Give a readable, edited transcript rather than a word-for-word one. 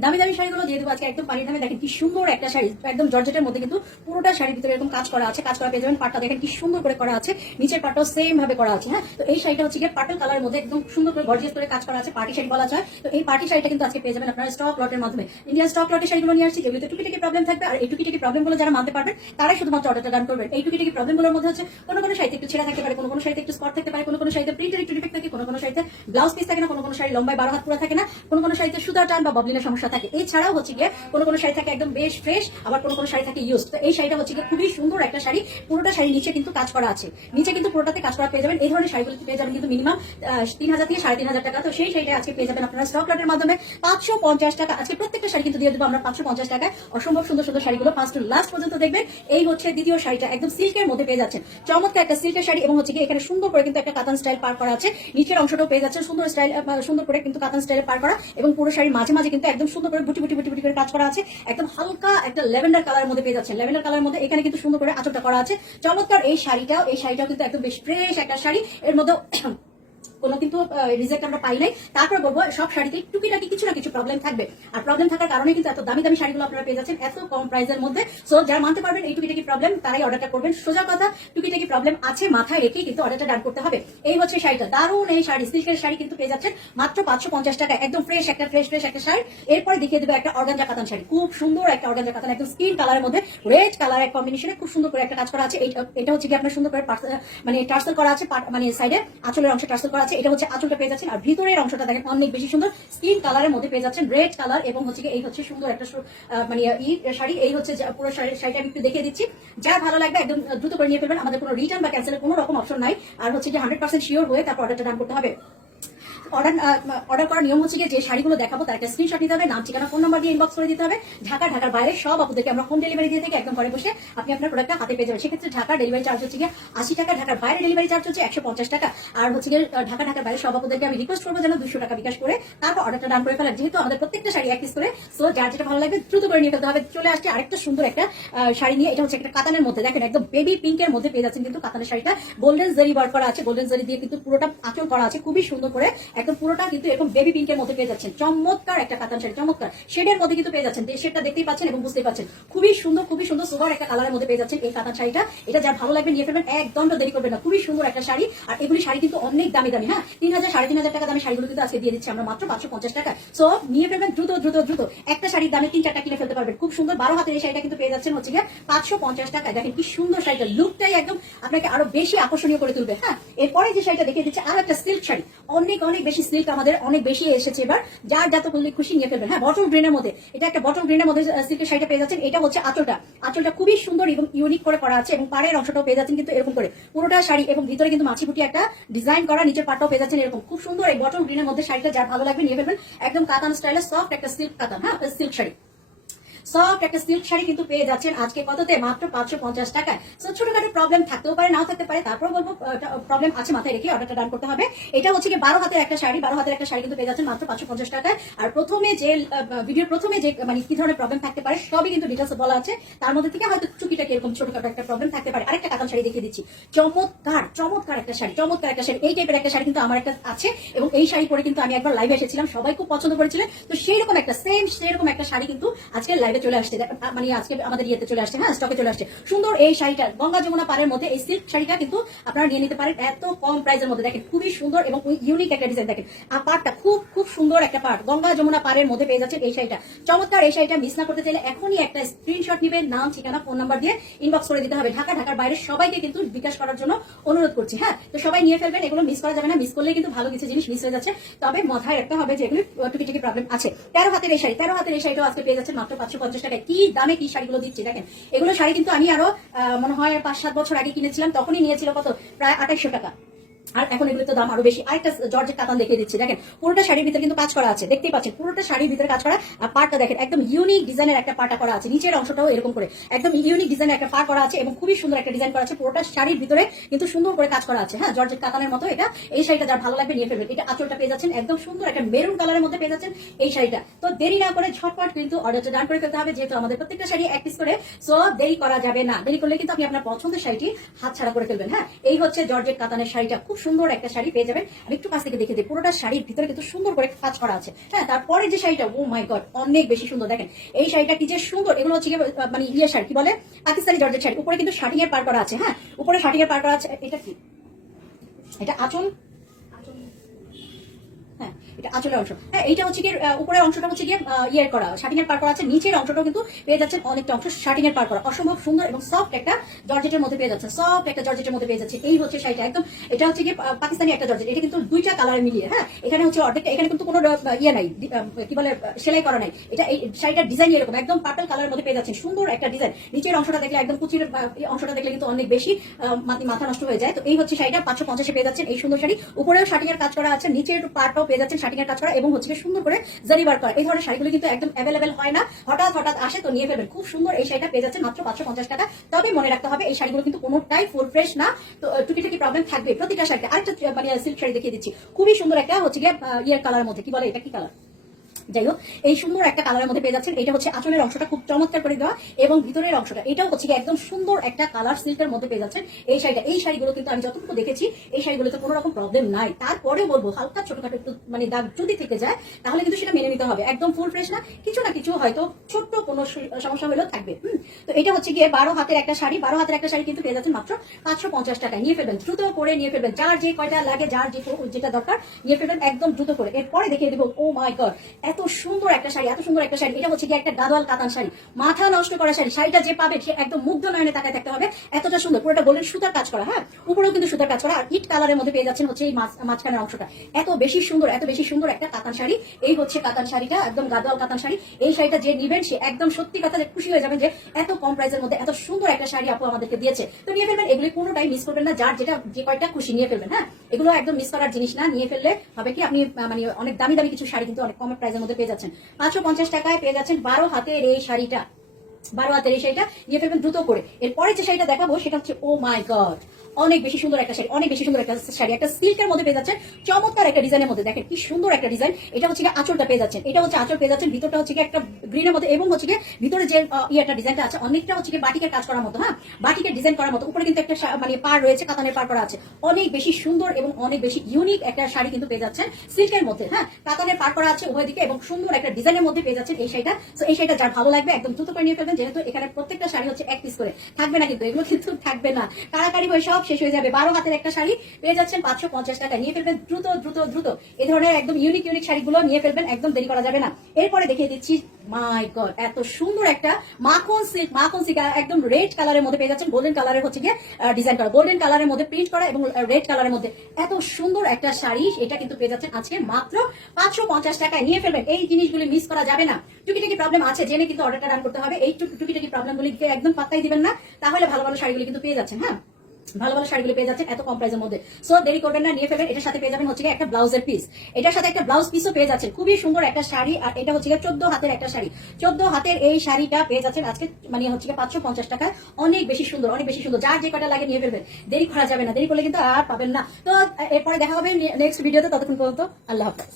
দামি দামি শাড়িগুলো দিয়ে দেবো আজকে একদম পানির দামে। দেখেন কি সুন্দর একটা শাড়ি, একদম জর্জেটের মধ্যে কিন্তু পুরোটা শাড়ির ভিতরে এরকম কাজ করা আছে, কাজ করা পেয়ে যাবেন। পাটটা দেখেন কি সুন্দর করে করা আছে, নিচের পাটটাও সেম ভাবে করা আছে। হ্যাঁ, তো এই শাড়িটা হচ্ছে গিয়ে পার্পল কালারের মধ্যে একদম সুন্দর করে গর্জিয়াস করে কাজ করা আছে, পার্টি শাড়ি বলা যায়। তো এই পার্টি শাড়িটা কিন্তু আজকে পেয়ে যাবেন আপনারা স্টক লটের মাধ্যমে। ইন্ডিয়ান স্টক লটের শাড়িগুলো নিয়ে আসছি, যেগুলোতে টুকিটাকি প্রবলেম থাকবে। আর এই টুকিটাকি প্রবলেমগুলো যারা মানতে পারবেন তারাই শুধুমাত্র অর্ডারটা ডান করবেন। এই টুকিটাকি প্রবলেমগুলোর মধ্যে হচ্ছে কোনো শাড়িতে একটু ছেঁড়া থাকতে পারে, কোনো শাড়িতে একটু স্পট থাকতে পারে, কোনো শাড়িতে প্রিন্টের একটু ডিফেক্ট থাকে, কোনো শাড়িতে ব্লাউজ পিস থাকে না, কোনো শাড়ি লম্বায় 12 হাত পুরো থাকে না, কোনো শাড়িতে সুতা টান বা ববলিনের সমস্যা থাকে। এছাড়াও হচ্ছে গিয়ে কোনো শাড়ি থাকে একদম বেশ ফ্রেশ, আবার কোনো শাড়ি থাকে ইউজ। তো এই শাড়িটা হচ্ছে গিয়ে খুবই সুন্দর একটা শাড়ি, পুরোটা শাড়ি নিচে কিন্তু কাজ করা আছে, নিচে কিন্তু পুরোটাতে কাজ করা পেয়ে যাবেন। এই ধরনের শাড়িগুলো পেয়ে যাবেন কিন্তু মিনিমাম 3000 থেকে 3500 টাকা। তো সেই শাড়িটা আজকে পেয়ে যাবেন আপনারা স্টক লটের মাধ্যমে 550 টাকা। আজকে প্রত্যেকটা শাড়ি কিন্তু দিয়ে দেবো আমরা 550 টাকায়। অসম্ভব সুন্দর সুন্দর শাড়িগুলো ফার্স্ট টু লাস্ট পর্যন্ত দেখবেন। এই হচ্ছে দ্বিতীয় শাড়িটা, একদম সিল্কের মধ্যে পেয়ে যাচ্ছেন, চমৎকার একটা সিল্কের শাড়ি। এবং হচ্ছে কি এখানে সুন্দর করে কিন্তু একটা কাতান স্টাইল পার করা আছে, নিচের অংশটাও পেয়ে যাচ্ছেন সুন্দর স্টাইল, সুন্দর করে কিন্তু কাতান স্টাইলে পার করা। এবং পুরো শাড়ির মাঝে মাঝে কিন্তু একদম সুন্দর করে বুটি বুটি বুটি বুটি করে কাজ করা আছে, একদম হালকা একটা ল্যাভেন্ডার কালারের মধ্যে পেয়ে যাচ্ছেন। ল্যাভেন্ডার কালারের মধ্যে এখানে কিন্তু সুন্দর করে আঁচলটা করা আছে, চমৎকার। এই শাড়িটাও কিন্তু একদম বেশ ফ্রেশ একটা শাড়ি, এর মধ্যে কোনো কিন্তু রিজেক্ট আমরা পাই নাই। তারপর বলবো সব শাড়িতে টুকিটাকি কিছু না কিছু প্রবলেম থাকবে, আর প্রবলেম থাকার কারণে কিন্তু এত দামি দামি শাড়িগুলো আপনারা পেয়ে যাচ্ছেন এত কম প্রাইসের মধ্যে। সো যারা মানতে পারবেন এই টুকিটাকি প্রবলেম তারাই অর্ডারটা করবেন। সোজা কথা, টুকিটাকি প্রবলেম আছে মাথায় রেখেই কিন্তু অর্ডারটা ডান করতে হবে। এই হচ্ছে শাড়িটা, দারুণ এই শাড়ি, সিল্কের শাড়ি কিন্তু পেয়ে যাচ্ছেন মাত্র 550 টাকা, একদম ফ্রেশ একটা শাড়ি। এরপরে দেখিয়ে দেবো একটা অর্গানজা কাতান শাড়ি, খুব সুন্দর একটা অর্গানজা কাতান, একদম স্কিন কালারের মধ্যে রেড কালার এক কম্বিনেশনে খুব সুন্দর করে একটা কাজ করা আছে। এটা হচ্ছে কি আপনার সুন্দর করে মানে টার্সেল করা আছে, মানে সাইডে আঁচলের অংশে টার্সেল করা আছে। এটা হচ্ছে আঁচলটা পেয়ে যাচ্ছেন, আর ভিতরের অংশটা দেখেন অনেক বেশি সুন্দর স্কিন কালারের মধ্যে পেয়ে যাচ্ছেন, রেড কালার। এবং হচ্ছে এই হচ্ছে সুন্দর একটা মানে শাড়ি। এই হচ্ছে পুরো শাড়িটা আমি একটু দেখিয়ে দিচ্ছি, যা ভালো লাগবে একদম দ্রুত করে নিয়ে ফেলবেন। আমাদের কোনো রিটার্ন বা ক্যান্সেলের কোনো রকম অপশন নাই। আর হচ্ছে যে 100% শিওর হয়ে তারপর অর্ডারটা ডান করতে হবে। অর্ডার করার নিয়ম হচ্ছে যে শাড়িগুলো দেখাবো তার একটা স্ক্রিনশট নিতে হবে, নাম ঠিকানা ফোন নাম্বার দিয়ে ইনবক্স করে দিতে হবে। ঢাকার বাইরে সব আপুদেরকে আমরা হোম ডেলিভারি দিয়ে থেকে একদম ঘরে বসে আপনি আপনার প্রোডাক্টটা হাতে পেয়ে যাবেন। সেক্ষেত্রে ঢাকার ডেলিভারি চার্জ হচ্ছে 80 টাকা, ঢাকার বাইরে ডেলিভারি চার্জ হচ্ছে 150 টাকা। আর হচ্ছে ঢাকার বাইরে সব আপুদেরকে আমি রিকোয়েস্ট করবো যেন 200 টাকা বিকাশ করে তারপর অর্ডারটা ডান করে ফেলার, যেহেতু আমাদের প্রত্যেকটা শাড়ি এক পিস করে। সো যার যেটা ভালো লাগবে দ্রুত করে নিয়ে ফেলতে হবে। চলে আসছে আরেকটা সুন্দর একটা শাড়ি নিয়ে, এটা হচ্ছে একটা কাতানের মধ্যে, দেখেন একদম বেবি পিঙ্কের মধ্যে পেয়ে যাচ্ছেন কিন্তু কাতানের শাড়িটা। গোল্ডেন জারি ওয়ার্ক করা আছে, গোল্ডেন জারি দিয়ে কিন্তু পুরোটা আঁচল করা আছে খুবই সুন্দর করে, একদম পুরোটা কিন্তু এরকম বেবি পিঙ্কের মধ্যে পেয়ে যাচ্ছেন। চমৎকার একটা কাতান শাড়ি, চমৎকার শেডের মধ্যে কিন্তু পেয়ে যাচ্ছেন, শেডটা দেখতেই পাচ্ছেন এবং বুঝতেই পাচ্ছেন, খুবই সুন্দর সুপার একটা কালারের মধ্যে পেয়ে যাচ্ছেন এই কাতান শাড়িটা। এটা যার ভালো লাগবে নিয়ে ফেলবেন, একদম দেরি করবেন না, খুবই সুন্দর একটা শাড়ি। আর এগুলি শাড়ি কিন্তু অনেক দামি দামি, হ্যাঁ 3000 3500 টাকা দামি শাড়িগুলো কিন্তু আজকে দিয়ে দিচ্ছি আমরা মাত্র 550 টাকা। সো নিয়ে ফেলবেন দ্রুত একটা শাড়ির দামে 3-4টা কিনে ফেলতে পারবেন। খুব সুন্দর 12 হাতের এই শাড়িটা কিন্তু পেয়ে যাচ্ছেন হচ্ছে 550 টাকায়। দেখেন কি সুন্দর শাড়িটা, লুকটাই একদম আপনাকে আরো বেশি আকর্ষণীয় করে তুলবে। হ্যাঁ, এরপরে যে শাড়িটা দেখিয়ে দিচ্ছে আর একটা সিল্ক শাড়ি, অনেক বেশি সিল্ক আমাদের অনেক বেশি এসেছে এবার, যার যত করলে খুশি নিয়ে ফেলবেন। হ্যাঁ, বটল গ্রিনের মধ্যে, এটা একটা বটল গ্রিনের মধ্যে সিল্কের শাড়িটা পেয়ে যাচ্ছেন। এটা হচ্ছে আঁচলটা খুবই সুন্দর এবং ইউনিক করে করা আছে, এবং পাড়ের অংশটাও পেয়ে যাচ্ছেন কিন্তু এরকম করে পুরোটা শাড়ি, এবং ভিতরে কিন্তু মাছিপুটি একটা ডিজাইন করা, নিচের পাটটাও পেয়ে যাচ্ছেন এরকম খুব সুন্দর। এই বটল গ্রিনের মধ্যে শাড়িটা যার ভালো লাগবে নিয়ে ফেলবেন, একদম কাতান স্টাইলে সফট একটা সিল্ক কাতান, হ্যাঁ সিল্ক শাড়ি, সফট একটা সিল্ক শাড়ি কিন্তু পেয়ে যাচ্ছেন আজকে কততে, মাত্র 550 টাকায়। সো ছোটখাটো প্রবলেম থাকতেও পারে, নাও থাকতে পারে, তারপর বলবো প্রবলেম আছে মাথায় রেখে অর্ডারটা ডান করতে হবে। এটা হচ্ছে 12 হাতের একটা শাড়ি, 12 হাতের একটা শাড়ি কিন্তু পেয়ে যাচ্ছেন মাত্র 550 টাকায়। আর ভিডিওর প্রথমে যে মানে কি ধরনের প্রবলেম থাকতে পারে সবই কিন্তু ডিটেলস বলা আছে, তার মধ্যে থেকে হয়তো টুকিটাকি এরকম ছোটখাটো একটা প্রবলেম থাকতে পারে। আরেকটা কাতান শাড়ি দেখিয়ে দিচ্ছি, চমৎকার একটা শাড়ি, এই টাইপের একটা শাড়ি কিন্তু আমার একটা আছে, এবং এই শাড়ি পরে কিন্তু আমি একবার লাইভে এসেছিলাম, সবাই খুব পছন্দ করেছিলেন। তো সেরকম একটা শাড়ি কিন্তু আজকে লাইভে চলে আসছে, মানে আজকে আমাদের ইয়েতে চলে আসছে, হ্যাঁ স্টকে চলে আসছে সুন্দর এই শাড়িটা। গঙ্গা যমুনা পাড়ের মধ্যে এই সিল্ক শাড়িটা কিন্তু আপনারা নিয়ে নিতে পারেন এত কম প্রাইসের মধ্যে। দেখেন খুবই সুন্দর এবং ইউনিক একটা ডিজাইন, দেখেন আর পাড়টা খুব সুন্দর একটা পাড়, গঙ্গা যমুনা পাড়ের মধ্যে পেয়ে যাচ্ছেন এই শাড়িটা। চমৎকার এই শাড়িটা মিস না করতে চাইলে এখনই একটা স্ক্রিনশট নিবেন, নাম ঠিকানা ফোন নাম্বার দিয়ে ইনবক্স করে দিতে হবে। ঢাকার বাইরে সবাইকে কিন্তু বিকাশ করার জন্য অনুরোধ করছি। হ্যাঁ, তো সবাই নিয়ে ফেলবেন, এগুলো মিস করা যাবে না, মিস করলে কিন্তু ভালো কিছু জিনিস মিস হয়ে যাচ্ছে। তবে মাথায় রাখতে হবে যে এগুলো টুকিটাকি প্রবলেম আছে। 13 হাতের এই শাড়িটাও আজকে পেয়ে যাচ্ছেন মাত্র 550 টাকায়। কি দামে কি শাড়িগুলো দিচ্ছি দেখেন, এগুলো শাড়ি কিন্তু আমি আরো মনে হয় 5-7 বছর আগে কিনেছিলাম, তখনই নিয়েছিল কত, প্রায় 2800 টাকা। আর এখন এগুলো তো দাম আরো বেশি। আরেকটা জর্জেট কাতান দেখিয়ে দিচ্ছি, দেখেন পুরোটা শাড়ির ভিতরে কিন্তু কাজ করা আছে, দেখতেই পাচ্ছেন পুরোটা শাড়ির ভিতরে কাজ করা। আর পাটটা দেখেন একদম ইউনিক ডিজাইনের একটা পাটা করা আছে, নিচের অংশটাও এরকম করে একদম ইউনিক ডিজাইনের একটা পা করা আছে, এবং খুবই সুন্দর একটা ডিজাইন করা আছে, পুরোটা শাড়ির ভিতরে কিন্তু সুন্দর করে কাজ করা আছে। হ্যাঁ, জর্জেট কাতানের মতো এটা। এই শাড়িটা যার ভালো লাগবে নিয়ে ফেলবেন। এটা আঁচলটা পেয়ে যাচ্ছেন একদম সুন্দর একটা মেরুন কালারের মধ্যে পেয়ে যাচ্ছেন এই শাড়িটা। তো দেরি না করে ঝটপট কিন্তু অর্ডারটা ডান করে ফেলতে হবে, যেহেতু আমাদের প্রত্যেকটা শাড়ি এক পিস করে। সো দেরি করা যাবে না, দেরি করলে কিন্তু আপনি আপনার পছন্দের শাড়িটি হাতছাড়া করে ফেলবেন। হ্যাঁ, এই হচ্ছে জর্জেট কাতানের শাড়িটা, খুব সুন্দর একটা শাড়ি পেয়ে যাবেন। আমি একটু কাছ থেকে দেখে দিই, পুরোটা শাড়ির ভিতরে কিন্তু সুন্দর করে কাজ করা আছে। হ্যাঁ, তারপরে যে শাড়িটা, ও মাই গড, অনেক বেশি সুন্দর। দেখেন এই শাড়িটা কি যে সুন্দর, এগুলো হচ্ছে মানে ইয়ে শাড়ি, কি বলে, পাকিস্তানি জর্জেট শাড়ি। উপরে কিন্তু শার্টিং এর পার করা আছে। হ্যাঁ, উপরে শার্টিং এর পার করা আছে। এটা কি, এটা আঁচল, হ্যাঁ এটা আঁচলের অংশ। হ্যাঁ, এইটা হচ্ছে গিয়ে উপরের অংশটা হচ্ছে গিয়ে ইয়ে করা, শার্টিং এর পার করা আছে। নিচের অংশটাও কিন্তু পেয়ে যাচ্ছেন অনেকটা অংশ শার্টিং এর পার করা, অসম্ভব সুন্দর এবং সফট একটা জর্জেটের মধ্যে পেয়ে যাচ্ছে, সফট একটা জর্জেটের মধ্যে পেয়ে যাচ্ছে। এই হচ্ছে শাড়িটা একদম, এটা হচ্ছে গিয়ে পাকিস্তানি একটা জর্জেট। এটা কিন্তু দুইটা কালার মিলিয়ে, হ্যাঁ এখানে হচ্ছে অর্ধেক, এখানে কিন্তু কোনো ইয়ে নাই, কি বলে, সেলাই করা নাই। এটা এই শাড়িটার ডিজাইন এরকম একদম পার্পল কালারের মধ্যে পেয়ে যাচ্ছে, সুন্দর একটা ডিজাইন। নিচের অংশটা দেখলে একদম কুচির অংশটা দেখলে কিন্তু অনেক বেশি মাথা নষ্ট হয়ে যায়। তো এই হচ্ছে শাড়িটা 550 পেয়ে যাচ্ছেন এই সুন্দর শাড়ি। উপরেও শার্টিং এর কাজ করা আছে, নিচের পার্টটাও পেয়ে যাচ্ছেন শার্টিং এর কাজ করা এবং হচ্ছে সুন্দর করে জারি বার করা। এই ধরনের শাড়িগুলো কিন্তু একদম অ্যাভেলেবেল হয় না, হঠাৎ হঠাৎ আসে, তো নিয়ে ফেলবেন। খুব সুন্দর এই শাড়িটা পেয়ে যাচ্ছেন মাত্র 550 টাকা। তবে মনে রাখতে হবে এই শাড়িগুলো কিন্তু কোনোটাই ফুল ফ্রেশ না, তো টুকিটাকি প্রবলেম থাকবে প্রতিটা শাড়িতে। আরেকটা মানে সিল্ক শাড়ি দেখিয়ে দিচ্ছি, খুবই সুন্দর একটা হচ্ছে গিয়ে ইয়ের কালার মধ্যে, কি বলে এটা, কি কালার, যাই হোক এই সুন্দর একটা কালারের মধ্যে পেয়ে যাচ্ছেন। এটা হচ্ছে আঁচলের অংশটা খুব চমৎকার করে দেওয়া এবং ভিতরের অংশটা এটাও হচ্ছে একদম সুন্দর একটা কালার সিল্কের মধ্যে পেয়ে যাচ্ছেন এই শাড়িটা। এই শাড়িগুলো কিন্তু আমি যতটুকু দেখেছি এই শাড়িগুলোতে কোনো রকম প্রবলেম নাই। তারপরে বলবো হালকা ছোটখাটো একটু মানে দাগ যদি থেকে যায় তাহলে কিন্তু সেটা মেনে নিতে হবে, একদম ফুল ফ্রেশ না, কিছু না কিছু হয়তো ছোট্ট কোনো সমস্যা হলেও থাকবে। তো এটা হচ্ছে গিয়ে 12 হাতের একটা শাড়ি, 12 হাতের একটা শাড়ি কিন্তু পেয়ে যাচ্ছেন মাত্র 550 টাকায়। নিয়ে ফেলবেন, দ্রুত করে নিয়ে ফেলবেন, যার যে কয়টা লাগে, যার যেটা দরকার নিয়ে ফেলবেন একদম দ্রুত করে। এরপরে দেখিয়ে দেবো, ও মাই গড, এত সুন্দর একটা শাড়ি, এত সুন্দর একটা শাড়ি। এটা হচ্ছে কি একটা গাদোয়াল কাতান শাড়ি, মাথা নষ্ট করা শাড়ি। শাড়িটা যে পাবে সে একদম মুগ্ধ নয়নে তাকায় থাকতে হবে, এতটা সুন্দর। পুরোটা গোল্ডেন সুতার কাজ করা, হ্যাঁ উপরেও কিন্তু সুতার কাজ করা, আর ইট কালারের মধ্যে পেয়ে যাচ্ছেন হচ্ছে এই মাঝখানের অংশটা। এত বেশি সুন্দর, এত বেশি সুন্দর একটা কাতান শাড়ি। এই হচ্ছে কাতান শাড়িটা, একদম গাদোয়াল কাতান শাড়ি। এই শাড়িটা যে নিবেন সে একদম সত্যি কথা খুশি হয়ে যাবেন যে এত কম প্রাইসের মধ্যে এত সুন্দর একটা শাড়ি আপু আমাদেরকে দিয়েছে। তো নিয়ে ফেলবেন, এগুলি কোনোটাই মিস করবেন না, যার যেটা যে কয়টা খুশি নিয়ে ফেলবেন। হ্যাঁ, এগুলো একদম মিস করার জিনিস না, নিয়ে ফেললে হবে কি আপনি মানে অনেক দামি দামি কিছু শাড়ি কিন্তু অনেক কম প্রাইসের মধ্যে পেয়ে যাচ্ছেন। 550 টাকায় পেয়ে যাচ্ছেন 12 হাতের এই শাড়িটা, 12 হাতের এই শাড়িটা নিয়ে ফেলবেন দ্রুত করে। এরপরে যে শাড়িটা দেখাবো সেটা হচ্ছে, ও মাই গড, অনেক বেশি সুন্দর একটা শাড়ি, অনেক বেশি সুন্দর একটা শাড়ি, একটা সিল্কের মধ্যে পেয়ে যাচ্ছেন, চমৎকার একটা ডিজাইনের মধ্যে। দেখেন কি সুন্দর একটা ডিজাইন। এটা হচ্ছে আঁচলটা পেয়ে যাচ্ছেন, এটা হচ্ছে আঁচল পেয়ে যাচ্ছেন, ভিতরটা হচ্ছে একটা গ্রিনের মধ্যে এবং হচ্ছে ভিতরে যে ইয়েটা ডিজাইনটা আছে অনেকটা হচ্ছে বাটিকের কাজ করার মতো, হ্যাঁ বাটিকের ডিজাইন করার মতো। উপরে কিন্তু একটা মানে পার রয়েছে, কাতানের পার করা আছে, অনেক বেশি সুন্দর এবং অনেক বেশি ইউনিক একটা শাড়ি কিন্তু পেয়ে যাচ্ছেন সিল্কের মধ্যে। হ্যাঁ, কাতানের পার করা আছে উভয় দিকে এবং সুন্দর একটা ডিজাইনের মধ্যে পেয়ে যাচ্ছেন এই শাড়িটা। তো এই শাড়িটা যার ভালো লাগবে একদম দ্রুত করে নিয়ে ফেলবেন, যেহেতু এখানে প্রত্যেকটা শাড়ি হচ্ছে এক পিস করে থাকবে না, কিন্তু এগুলো কিন্তু থাকবে না, কারাকারি হয়ে সব শেষ হয়ে যাবে। 12 হাতের একটা শাড়ি পেয়ে যাচ্ছেন 550 টাকা, নিয়ে ফেলবেন দ্রুত দ্রুত দ্রুত। এই ধরনের একদম ইউনিক ইউনিক শাড়িগুলো নিয়ে ফেলবেন, একদম দেরি করা যাবে না। এরপরে দেখিয়ে দিচ্ছি, মাই গড, এত সুন্দর একটা মাখন সিল্ক, মাখন সিল্ক একদম রেড কালারের মধ্যে পেয়ে যাচ্ছেন, গোল্ডেন কালারের হচ্ছে গিয়ে ডিজাইন করা, গোল্ডেন কালারের মধ্যে প্রিন্ট করা এবং রেড কালারের মধ্যে এত সুন্দর একটা শাড়ি। এটা কিন্তু পেয়ে যাচ্ছেন আজকে মাত্র 550 টাকায়, নিয়ে ফেলবেন। এই জিনিসগুলি মিস করা যাবে না। টুকিটাকি প্রবলেম আছে জেনে কিন্তু অর্ডারটা রান করতে হবে, এই টুকিটাকি প্রবলেমগুলিকে একদম পাত্তাই দিবেন না, তাহলে ভালো ভালো শাড়িগুলি কিন্তু পেয়ে যাচ্ছেন। হ্যাঁ, ভালো ভালো শাড়িগুলো পেয়ে যাচ্ছেন এত কম প্রাইসের মধ্যে। সো দেরি করবেন না, নিয়ে ফেলবেন। এটার সাথে পেয়ে যাবেন হচ্ছে একটা ব্লাউজের পিস, এটার সাথে একটা ব্লাউজ পিসও পেয়ে যাচ্ছেন, খুবই সুন্দর একটা শাড়ি। আর এটা হচ্ছে 14 হাতের একটা শাড়ি, 14 হাতের এই শাড়িটা পেয়ে যাচ্ছেন আজকে মানে হচ্ছে 550 টাকায়, অনেক বেশি সুন্দর, অনেক বেশি সুন্দর। যার যে কটা লাগে নিয়ে ফেলবেন, দেরি করা যাবে না, দেরি করলে কিন্তু আর পাবেন না। তো এরপরে দেখা হবে নেক্সট ভিডিওতে, ততক্ষণ পর্যন্ত আল্লাহ হাফেজ।